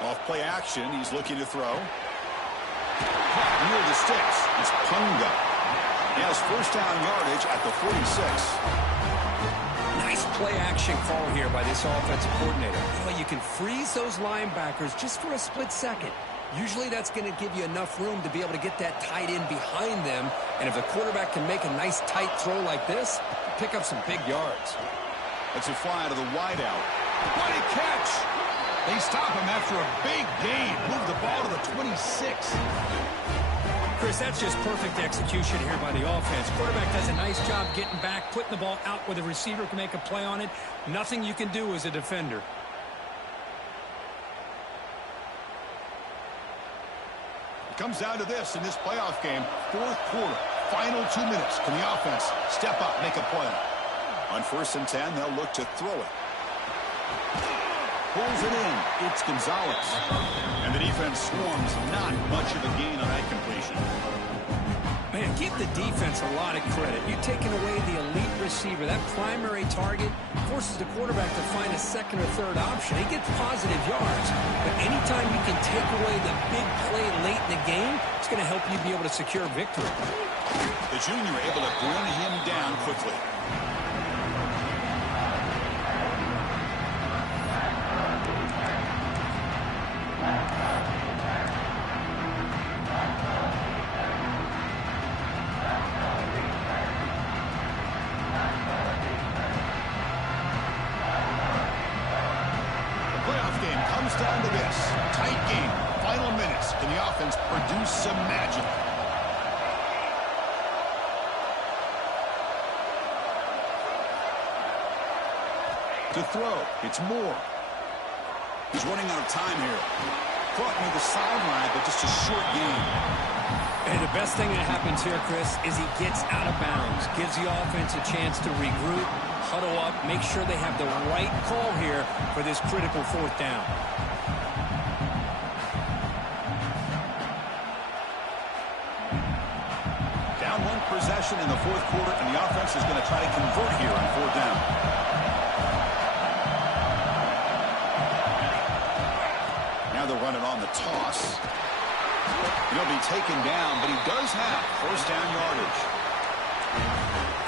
Off play action, he's looking to throw. Near the sticks, it's Punga. He has first down yardage at the 46. Nice play-action call here by this offensive coordinator. You can freeze those linebackers just for a split second. Usually that's going to give you enough room to be able to get that tight end behind them. And if the quarterback can make a nice tight throw like this, pick up some big yards. That's a fly to the wideout. What a catch! They stop him after a big gain. Move the ball to the 26. Chris, that's just perfect execution here by the offense. Quarterback does a nice job getting back, putting the ball out where the receiver can make a play on it. Nothing you can do as a defender. It comes down to this in this playoff game. Fourth quarter, final 2 minutes. Can the offense step up, make a play? On 1st and 10, they'll look to throw it. Pulls it in. It's Gonzalez. And the defense swarms. Not much of a gain on that completion. Man, give the defense a lot of credit. You're taking away the elite receiver. That primary target forces the quarterback to find a second or third option. He gets positive yards. But anytime you can take away the big play late in the game, it's going to help you be able to secure victory. The junior able to bring him down quickly. Down to this. Tight game. Final minutes. Can the offense produce some magic? To throw. It's Moore. He's running out of time here. Caught near the sideline, but just a short game. And the best thing that happens here, Chris, is he gets out of bounds. Gives the offense a chance to regroup, huddle up, make sure they have the right call here for this critical fourth down. Down one possession in the fourth quarter, and the offense is going to try to convert here on fourth down. Now they'll run it on the toss. He'll be taken down, but he does have first down yardage.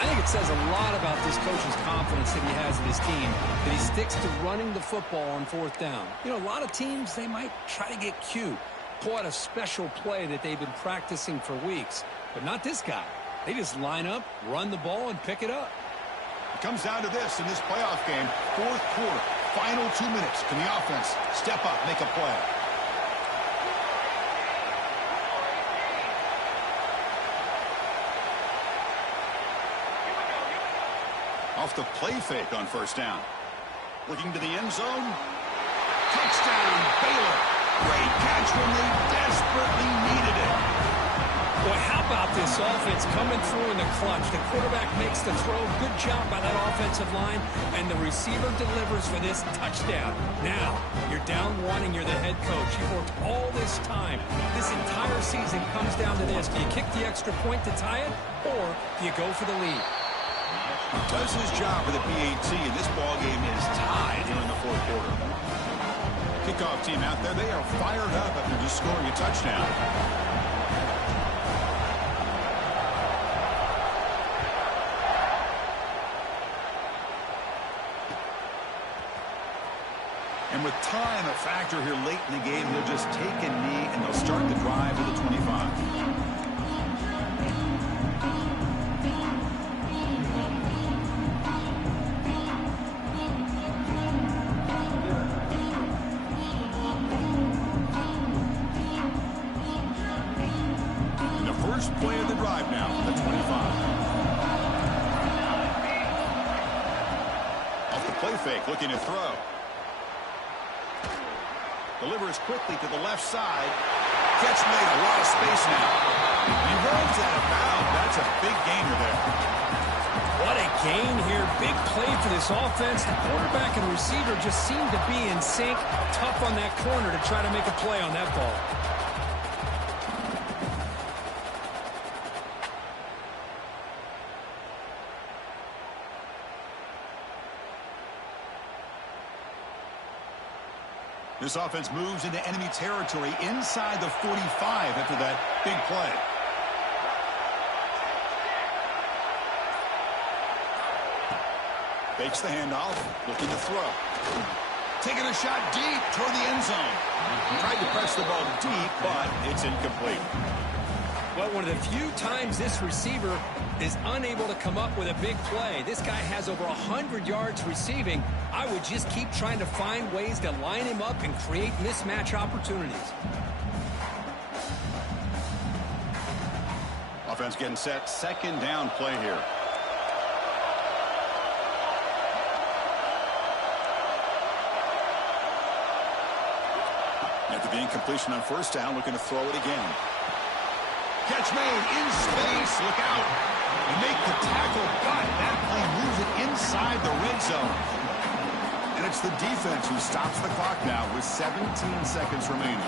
I think it says a lot about this coach's confidence that he has in his team, that he sticks to running the football on fourth down. A lot of teams, they might try to get cute, pull out a special play that they've been practicing for weeks, but not this guy. They just line up, run the ball, and pick it up. It comes down to this in this playoff game. Fourth quarter, final 2 minutes. Can the offense step up, make a play? Off the play fake on first down. Looking to the end zone. Touchdown, Baylor. Great catch when they desperately needed it. Boy, how about this offense coming through in the clutch? The quarterback makes the throw. Good job by that offensive line. And the receiver delivers for this touchdown. Now, you're down one and you're the head coach. You've worked all this time. This entire season comes down to this. Do you kick the extra point to tie it? Or do you go for the lead? Does his job for the PAT, and this ball game is tied here in the fourth quarter. Kickoff team out there, they are fired up after just scoring a touchdown. And And with time a factor here late in the game, he'll just take a knee and they'll start the drive at the 25. The first play of the drive now, the 25. Off the play fake, looking to throw. Delivers quickly to the left side. Catch made, a lot of space now. He runs out of bounds. That's a big gainer there. What a gain here. Big play for this offense. The quarterback and receiver just seem to be in sync. Tough on that corner to try to make a play on that ball. This offense moves into enemy territory inside the 45 after that big play. Fakes the handoff, looking to throw. Taking a shot deep toward the end zone. Tried to press the ball deep, but it's incomplete. Well, one of the few times this receiver is unable to come up with a big play. This guy has over 100 yards receiving. I would just keep trying to find ways to line him up and create mismatch opportunities. Offense getting set, second down play here. After the incompletion on first down, looking to throw it again. Catch made in space. Look out. They make the tackle, but that play moves it inside the red zone. And it's the defense who stops the clock now with 17 seconds remaining.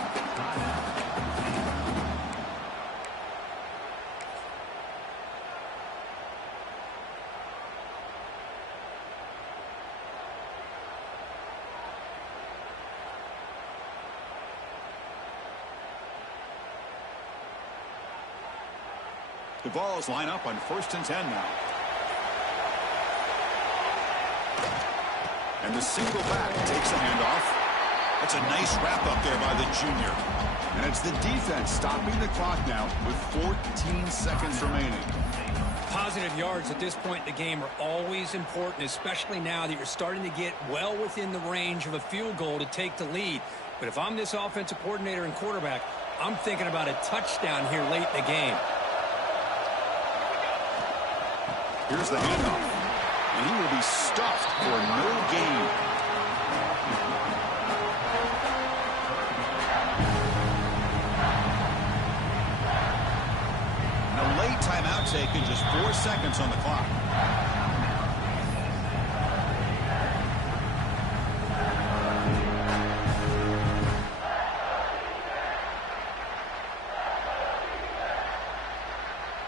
The balls line up on 1st and 10 now. And the single back takes the handoff. That's a nice wrap up there by the junior. And it's the defense stopping the clock now with 14 seconds remaining. Positive yards at this point in the game are always important, especially now that you're starting to get well within the range of a field goal to take the lead. But if I'm this offensive coordinator and quarterback, I'm thinking about a touchdown here late in the game. Here's the handoff. And he will be stuffed for no gain. A late timeout taken, just 4 seconds on the clock.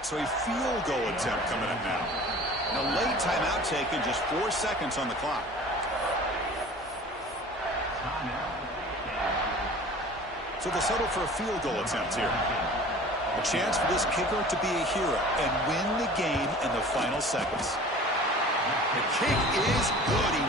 So a field goal attempt coming up now. A late timeout taken, just 4 seconds on the clock. So they'll settle for a field goal attempt here. A chance for this kicker to be a hero and win the game in the final seconds. The kick is good.